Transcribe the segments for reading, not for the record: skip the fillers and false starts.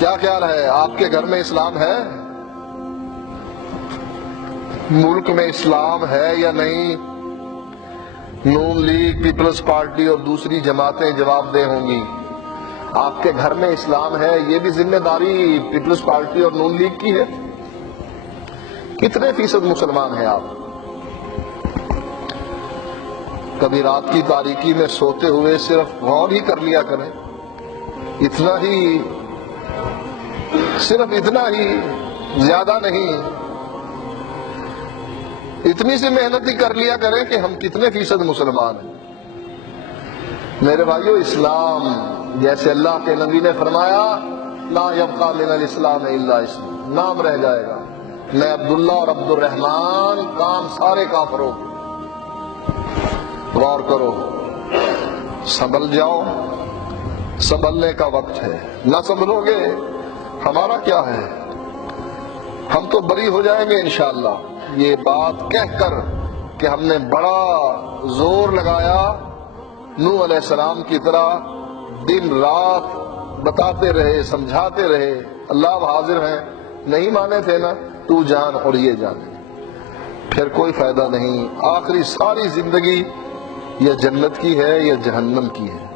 کیا خیال ہے، آپ کے گھر میں اسلام ہے؟ ملک میں اسلام ہے یا نہیں؟ نون لیگ، پیپلز پارٹی اور دوسری جماعتیں جواب دہ ہوں گی۔ آپ کے گھر میں اسلام ہے، یہ بھی ذمہ داری پیپلز پارٹی اور نون لیگ کی ہے۔ کتنے فیصد مسلمان ہیں آپ؟ کبھی رات کی تاریکی میں سوتے ہوئے صرف غور ہی کر لیا کریں، اتنا ہی، صرف اتنا ہی، زیادہ نہیں، اتنی سی محنت ہی کر لیا کریں کہ ہم کتنے فیصد مسلمان ہیں۔ میرے بھائیو، اسلام جیسے اللہ کے نبی نے فرمایا لا یبقى من الاسلام الا اسم، نام رہ جائے گا، میں عبداللہ اور عبد الرحمن، کام سارے کافروں کے۔ غور کرو، سنبھل جاؤ، سنبھلنے کا وقت ہے۔ نہ سنبھلو گے ہمارا کیا ہے، ہم تو بری ہو جائیں گے انشاءاللہ۔ یہ بات کہہ کر کہ ہم نے بڑا زور لگایا، نوح علیہ السلام کی طرح دن رات بتاتے رہے، سمجھاتے رہے، اللہ حاضر ہیں، نہیں مانے تھے نا، تو جان اور یہ جانے، پھر کوئی فائدہ نہیں۔ آخری ساری زندگی یا جنت کی ہے یا جہنم کی ہے،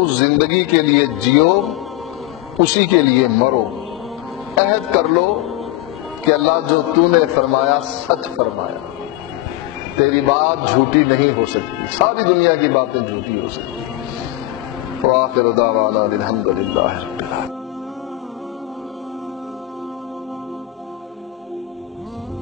اس زندگی کے لیے جیو، اسی کے لیے مرو۔ عہد کر لو کہ اللہ جو تو نے فرمایا سچ فرمایا، تیری بات جھوٹی نہیں ہو سکتی، ساری دنیا کی باتیں جھوٹی ہو سکتی۔ وآخر دعوانا الحمدللہ رب العالمین۔